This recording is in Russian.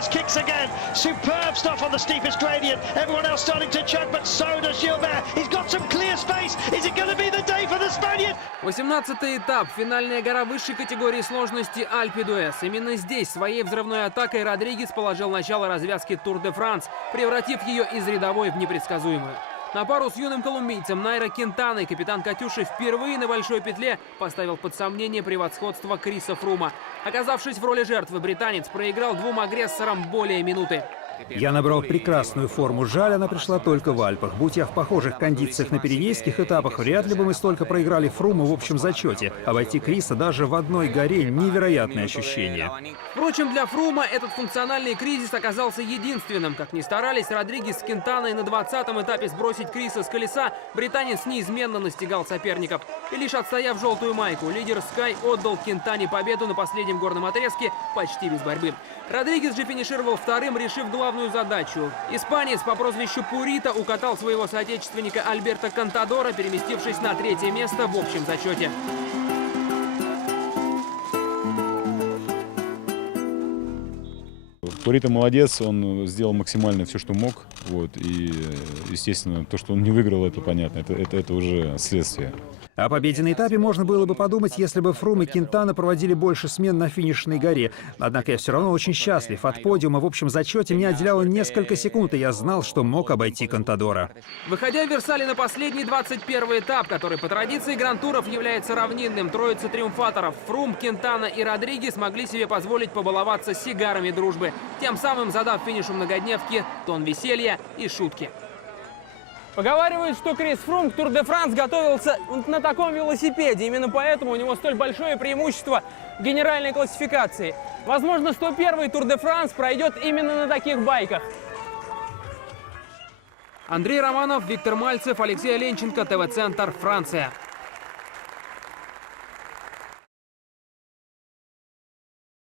Marquez kicks again. Superb stuff on the steepest gradient. Everyone else starting to choke, but so does Gilbert. He's got some clear space. Is it going to be the day for the Spaniard? 18-й этап. Финальная гора высшей категории сложности Альпе d'Huez. Именно здесь своей взрывной атакой Родригес положил начало развязки Тур де Франс, превратив ее из рядовой в непредсказуемую. На пару с юным колумбийцем Найро Кинтаной капитан «Катюши» впервые на большой петле поставил под сомнение превосходство Криса Фрума. Оказавшись в роли жертвы, британец проиграл двум агрессорам более минуты. Я набрал прекрасную форму. Жаль, она пришла только в Альпах. Будь я в похожих кондициях на пиренейских этапах, вряд ли бы мы столько проиграли Фруму в общем зачете. Обойти Криса даже в одной горе — невероятное ощущение. Впрочем, для Фрума этот функциональный кризис оказался единственным. Как ни старались Родригес с Кинтаной на 20-м этапе сбросить Криса с колеса, британец неизменно настигал соперников. И лишь отстояв желтую майку, лидер Sky отдал Кинтане победу на последнем горном отрезке почти без борьбы. Родригес же финишировал вторым, решив главную задачу. Испанец по прозвищу Пурита укатал своего соотечественника Альберто Контадора, переместившись на 3-е место в общем зачете. Пурита молодец, он сделал максимально все, что мог. Вот, и, естественно, то, что он не выиграл, это понятно, это уже следствие. О победе на этапе можно было бы подумать, если бы Фрум и Кинтана проводили больше смен на финишной горе. Однако я все равно очень счастлив. От подиума в общем зачете меня отделяло несколько секунд, и я знал, что мог обойти Контадора. Выходя в Версале на последний 21-й этап, который по традиции гран-туров является равнинным, троица триумфаторов Фрум, Кинтана и Родригес могли себе позволить побаловаться сигарами дружбы, тем самым задав финишу многодневки тон веселья и шутки. Поговаривают, что Крис Фрум к Тур де Франс готовился на таком велосипеде. Именно поэтому у него столь большое преимущество в генеральной классификации. Возможно, 101-й Тур де Франс пройдет именно на таких байках. Андрей Романов, Виктор Мальцев, Алексей Оленченко, ТВ-центр, Франция.